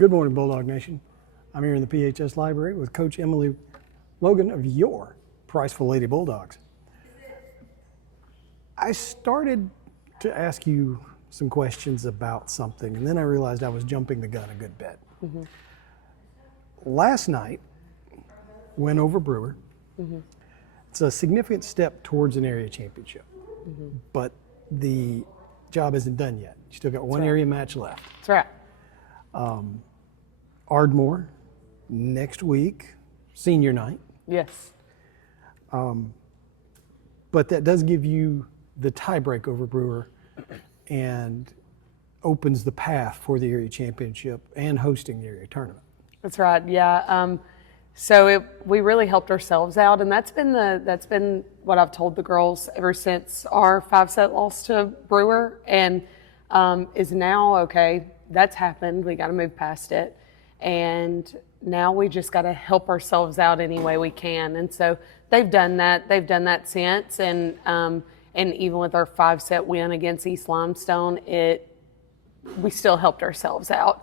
Good morning, Bulldog Nation. I'm here in the PHS Library with Coach Emily Logan of your Priceful Lady Bulldogs. I started to ask you some questions about something, and then I realized I was jumping the gun a good bit. Mm-hmm. Last night, went over Brewer. Mm-hmm. It's a significant step towards an area championship, but the job isn't done yet. You still got one area match left. That's right. Ardmore next week, senior night. Yes. But that does give you the tiebreak over Brewer and opens the path for the area championship and hosting the area tournament. That's right. Yeah. We really helped ourselves out, and that's been what I've told the girls ever since our 5-set loss to Brewer, and is now okay. That's happened. We got to move past it, and now we just got to help ourselves out any way we can. And so they've done that. They've done that since, and even with our 5-set win against East Limestone, we still helped ourselves out.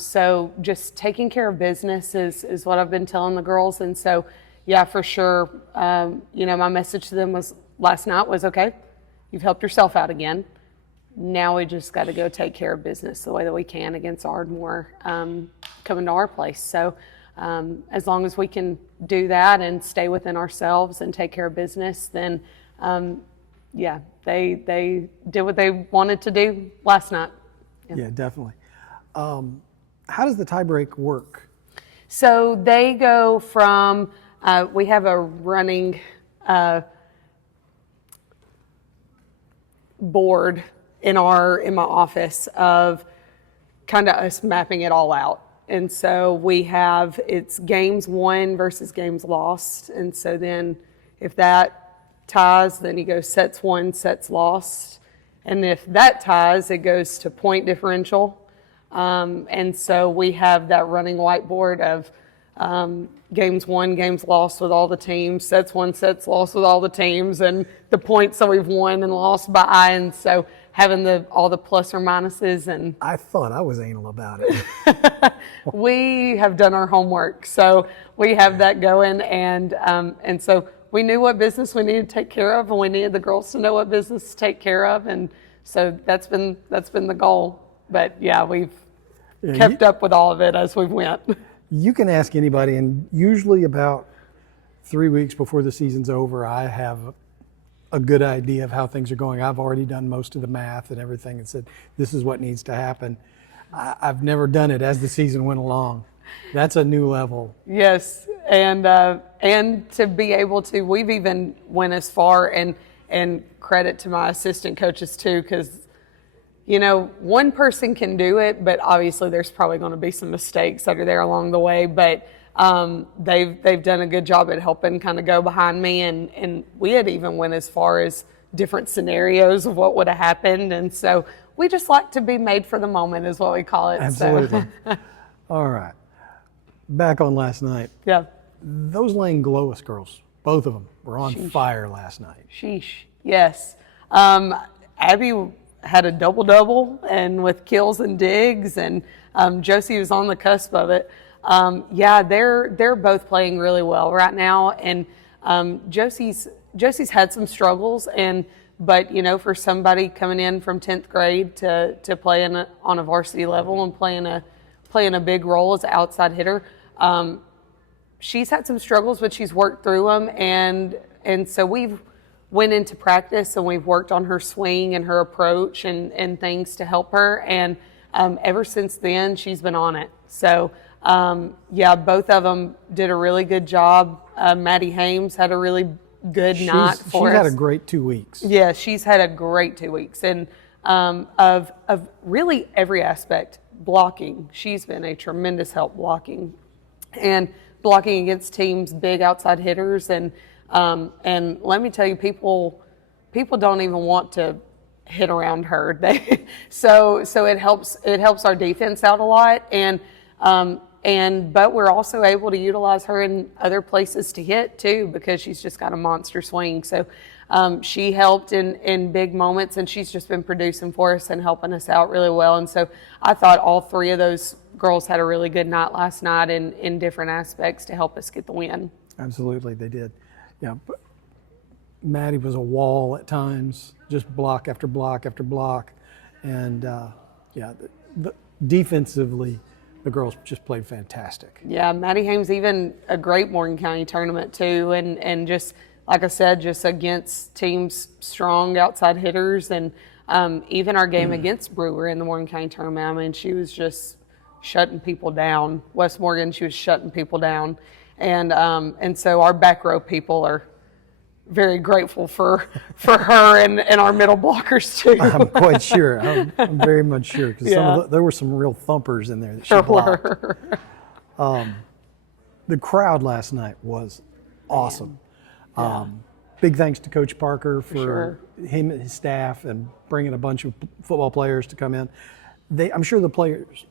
So just taking care of business is what I've been telling the girls. And so, yeah, for sure. My message to them last night was, okay, you've helped yourself out again. Now we just got to go take care of business the way that we can against Ardmore coming to our place. So as long as we can do that and stay within ourselves and take care of business, then, they did what they wanted to do last night. Yeah, definitely. How does the tiebreak work? So they go from, we have a running board in my office of kind of us mapping it all out. And so it's games won versus games lost. And so then if that ties, then you go sets won, sets lost. And if that ties, it goes to point differential. And so we have that running whiteboard of games won, games lost with all the teams, sets won, sets lost with all the teams, and the points that we've won and lost by. And so having all the plus or minuses. And I thought I was anal about it. We have done our homework, so we have that going, and so we knew what business we needed to take care of, and we needed the girls to know what business to take care of, and so that's been the goal. But yeah, we've kept up with all of it as we went. You can ask anybody, and usually about 3 weeks before the season's over, I have a good idea of how things are going. I've already done most of the math and everything and said, this is what needs to happen. I've never done it as the season went along. That's a new level. Yes, and to be able to, we've even went as far, and credit to my assistant coaches too, because one person can do it, but obviously there's probably going to be some mistakes that are there along the way. But they've done a good job at helping kind of go behind me, and we had even went as far as different scenarios of what would have happened. And so we just like to be made for the moment, is what we call it. Absolutely. So. All right. Back on last night. Yeah. Those Lane Glois girls, both of them, were on fire last night. Sheesh. Yes. Abby had a double-double, and with kills and digs, and Josie was on the cusp of it. They're both playing really well right now, and Josie's had some struggles, but for somebody coming in from 10th grade to play on a varsity level and playing a big role as an outside hitter, she's had some struggles, but she's worked through them, and so we've went into practice and we've worked on her swing and her approach and things to help her. And ever since then, she's been on it. So, both of them did a really good job. Maddie Hames had a really good night for us. She's had a great 2 weeks. Yeah, she's had a great 2 weeks. And of really every aspect, blocking. She's been a tremendous help blocking. And blocking against teams, big outside hitters, and let me tell you, people don't even want to hit around her. So it helps our defense out a lot, but we're also able to utilize her in other places to hit too, because she's just got a monster swing. So she helped in big moments, and she's just been producing for us and helping us out really well. And so I thought all three of those girls had a really good night last night in different aspects to help us get the win. Absolutely, they did. Yeah, but Maddie was a wall at times, just block after block after block. And defensively, the girls just played fantastic. Yeah, Maddie Hames even a great Morgan County tournament too, and just like I said, just against teams strong outside hitters, and even our game against Brewer in the Morgan County tournament. I mean, she was just shutting people down. West Morgan, she was shutting people down, and so our back row people are very grateful for her and our middle blockers too. I'm quite sure. I'm very much sure, because there were some real thumpers in there that she blocked. The crowd last night was awesome. Big thanks to Coach Parker for him and his staff and bringing a bunch of football players to come in. I'm sure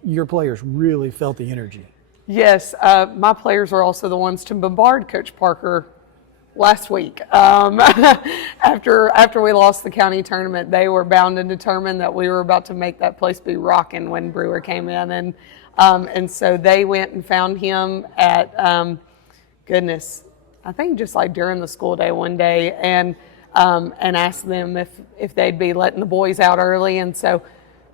your players really felt the energy. Yes, my players were also the ones to bombard Coach Parker last week. After we lost the county tournament, they were bound and determined that we were about to make that place be rocking when Brewer came in, and so they went and found him at I think just like during the school day one day, and asked them if they'd be letting the boys out early. And so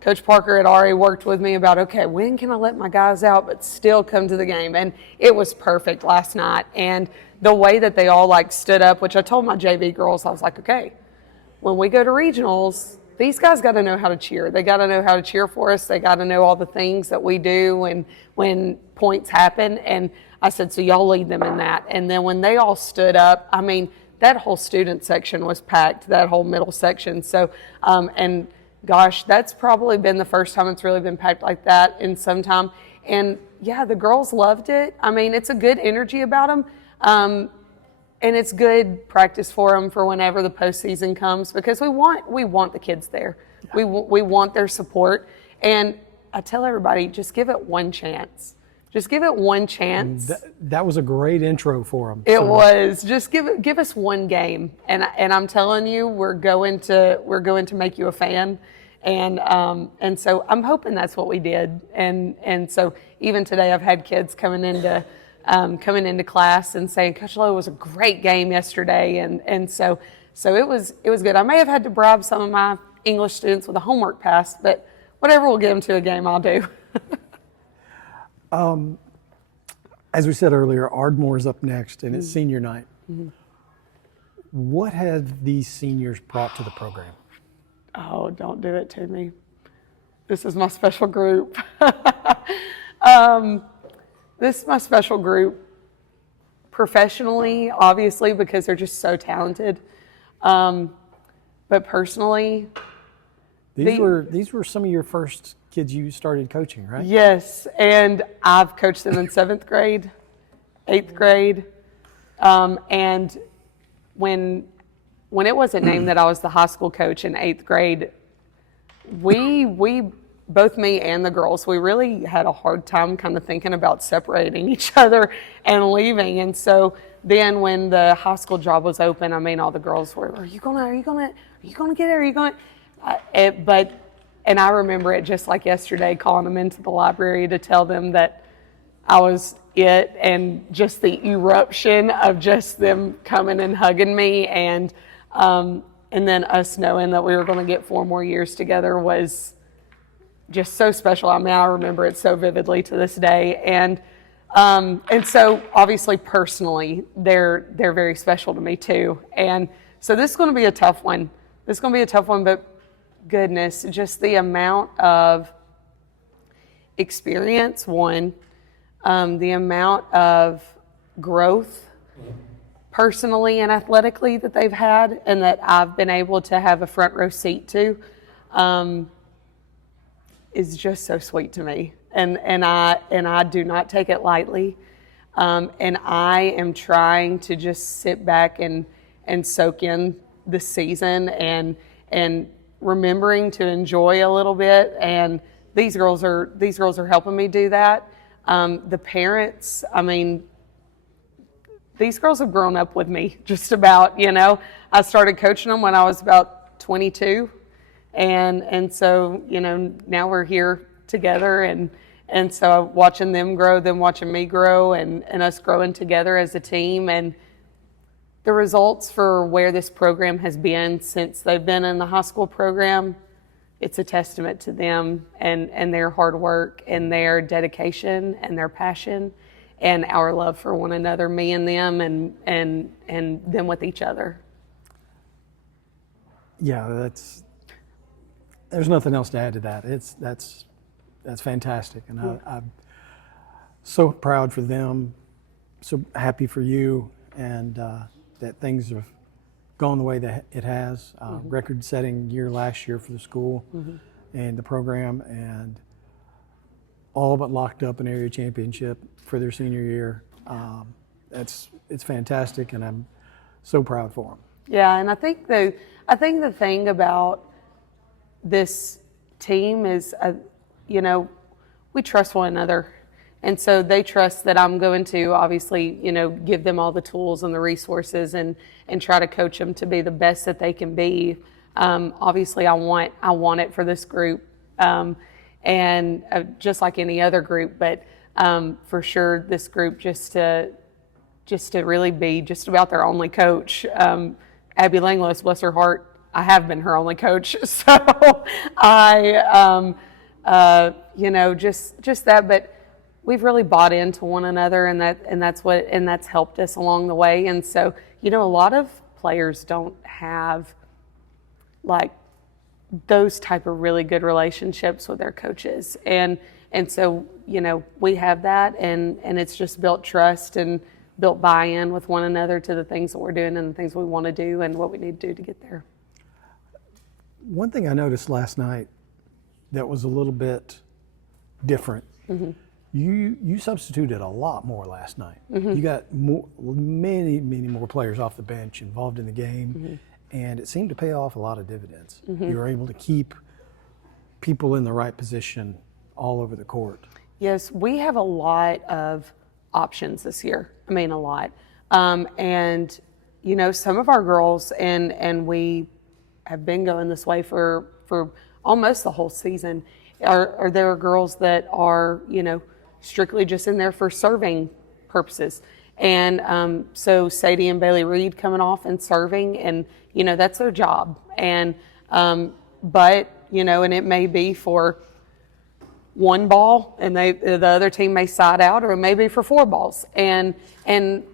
Coach Parker had already worked with me about, okay, when can I let my guys out but still come to the game? And it was perfect last night. And the way that they all like stood up, which I told my JV girls, I was like, okay, when we go to regionals, these guys got to know how to cheer. They got to know how to cheer for us. They got to know all the things that we do and when points happen. And I said, so y'all lead them in that. And then when they all stood up, I mean, that whole student section was packed, that whole middle section. So, and gosh, that's probably been the first time it's really been packed like that in some time. And yeah, the girls loved it. I mean, it's a good energy about them. And it's good practice for them for whenever the postseason comes, because we want the kids there. Yeah. We want their support. And I tell everybody, just give it one chance. Just give it one chance. That was a great intro for them. It was. Just give us one game, and I'm telling you, we're going to make you a fan, and so I'm hoping that's what we did. And so even today, I've had kids coming into class and saying, Coach Lowe, was a great game yesterday, and so it was good. I may have had to bribe some of my English students with a homework pass, but whatever will get them to a game, I'll do. As we said earlier, Ardmore's up next, and it's senior night. Mm-hmm. What have these seniors brought to the program? Oh, don't do it to me. This is my special group. This is my special group professionally, obviously, because they're just so talented. But personally, these were some of your first kids you started coaching, right? Yes, and I've coached them in 7th grade, 8th grade, and when it wasn't named that I was the high school coach in 8th grade, we both me and the girls, we really had a hard time kind of thinking about separating each other and leaving. And so then when the high school job was open, I mean, all the girls were, are you gonna get it? Are you going? And I remember it just like yesterday, calling them into the library to tell them that I was it, and just the eruption of just them coming and hugging me, and then us knowing that we were going to get 4 more years together was just so special. I mean, I remember it so vividly to this day, and so obviously personally, they're very special to me too. And so this is going to be a tough one. But goodness, just the amount of experience, the amount of growth personally and athletically that they've had, and that I've been able to have a front row seat to, is just so sweet to me. And I do not take it lightly. And I am trying to just sit back and soak in the season and remembering to enjoy a little bit. And these girls are helping me do that. The parents, I mean, these girls have grown up with me just about, I started coaching them when I was about 22. And so, now we're here together and so watching them grow, them watching me grow and us growing together as a team. And the results for where this program has been since they've been in the high school program, it's a testament to them and their hard work and their dedication and their passion and our love for one another, me and them and them with each other. Yeah, there's nothing else to add to that. That's fantastic, and I'm so proud for them, so happy for you, and that things have gone the way that it has. Record-setting year last year for the school and the program, and all but locked up an area championship for their senior year. It's fantastic, and I'm so proud for them. Yeah, and I think the thing about this team is, we trust one another. And so they trust that I'm going to obviously, give them all the tools and the resources and try to coach them to be the best that they can be. Obviously, I want it for this group, and just like any other group, but for sure this group just to really be just about their only coach. Abby Langlois, bless her heart, I have been her only coach, so just that, but we've really bought into one another, and that's helped us along the way. And so, a lot of players don't have like those type of really good relationships with their coaches, and so we have that, and it's just built trust and built buy-in with one another to the things that we're doing and the things we want to do and what we need to do to get there. One thing I noticed last night that was a little bit different. You substituted a lot more last night. You got many more players off the bench involved in the game, and it seemed to pay off a lot of dividends. You were able to keep people in the right position all over the court. Yes, we have a lot of options this year. I mean, a lot. And some of our girls, and we have been going this way for almost the whole season, are there girls that are strictly just in there for serving purposes. And so Sadie and Bailey Reed coming off and serving, and that's their job. And but and it may be for one ball, and the other team may side out, or it may be for 4 balls. And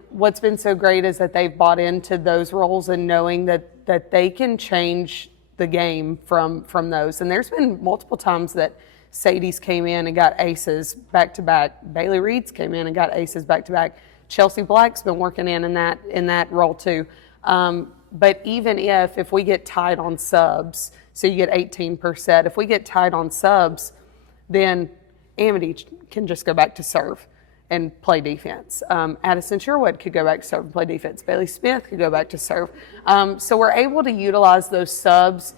what's been so great is that they've bought into those roles and knowing that they can change the game from those. And there's been multiple times that Sadie's came in and got aces back to back. Bailey Reed's came in and got aces back to back. Chelsea Black's been working in that role too. But even if we get tied on subs, so you get 18 per set, if we get tied on subs, then Amity can just go back to serve and play defense. Addison Sherwood could go back to serve and play defense. Bailey Smith could go back to serve. So we're able to utilize those subs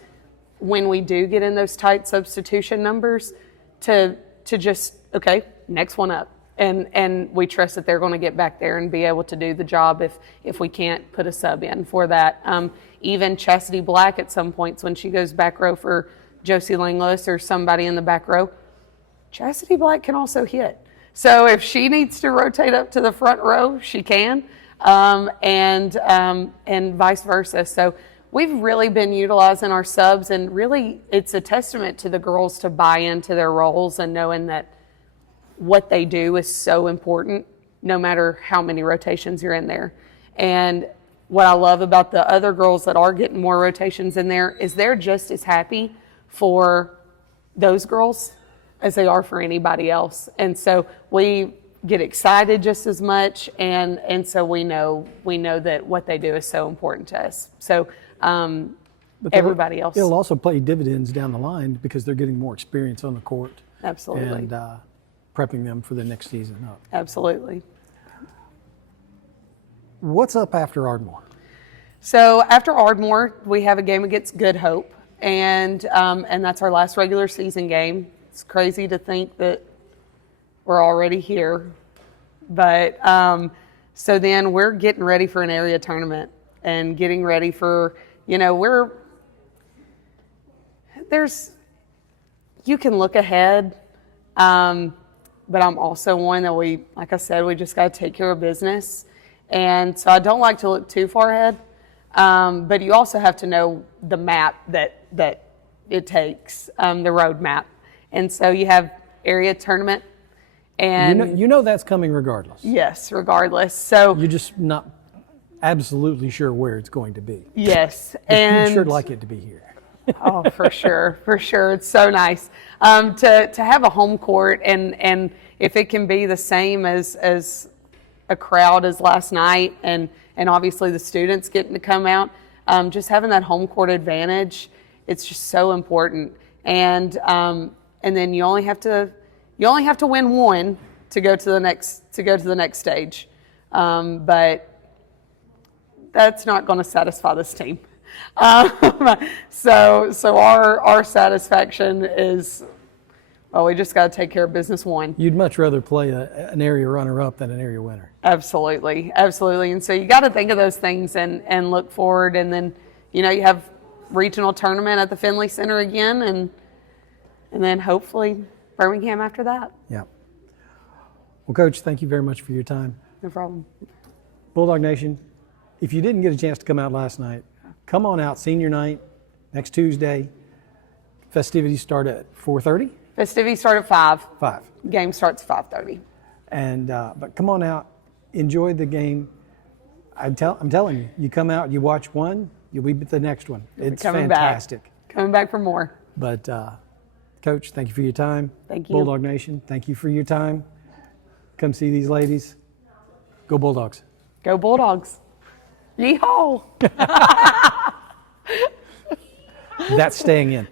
when we do get in those tight substitution numbers to just, okay, next one up. And we trust that they're going to get back there and be able to do the job if we can't put a sub in for that. Even Chastity Black at some points when she goes back row for Josie Langlois or somebody in the back row, Chastity Black can also hit. So if she needs to rotate up to the front row, she can, and vice versa. So we've really been utilizing our subs, and really it's a testament to the girls to buy into their roles and knowing that what they do is so important no matter how many rotations you're in there. And what I love about the other girls that are getting more rotations in there is they're just as happy for those girls as they are for anybody else. And so we get excited just as much, and so we know that what they do is so important to us. So but everybody else. It'll also play dividends down the line because they're getting more experience on the court. Absolutely. And prepping them for the next season up. Absolutely. What's up after Ardmore? So after Ardmore, we have a game against Good Hope, and that's our last regular season game. It's crazy to think that we're already here, but So then we're getting ready for an area tournament and getting ready for, you can look ahead, but I'm also one that like I said, we just got to take care of business. And so I don't like to look too far ahead, but you also have to know the map that it takes, the road map. And so you have area tournament. And you know that's coming regardless. Yes, regardless. So you're just not absolutely sure where it's going to be. Yes, and you'd sure like it to be here. Oh, for sure. It's so nice to have a home court, and if it can be the same as a crowd as last night, and obviously the students getting to come out, just having that home court advantage, it's just so important. And then you only have to win one to go to the next stage, but that's not going to satisfy this team. So our satisfaction is, well, we just got to take care of business one. You'd much rather play an area runner-up than an area winner. Absolutely. And so you got to think of those things and look forward. And then, you have regional tournament at the Finley Center again, and then hopefully Birmingham after that. Yeah. Well, Coach, thank you very much for your time. No problem. Bulldog Nation, if you didn't get a chance to come out last night, come on out, senior night, next Tuesday. Festivities start at 4:30? Festivities start at 5. 5. Game starts at 5:30. And but come on out, enjoy the game. I'm telling you, you come out, you watch one, you'll be at the next one. It's fantastic. Coming back for more. But Coach, thank you for your time. Thank you. Bulldog Nation, thank you for your time. Come see these ladies. Go Bulldogs. Go Bulldogs. Yeehaw. That's staying in.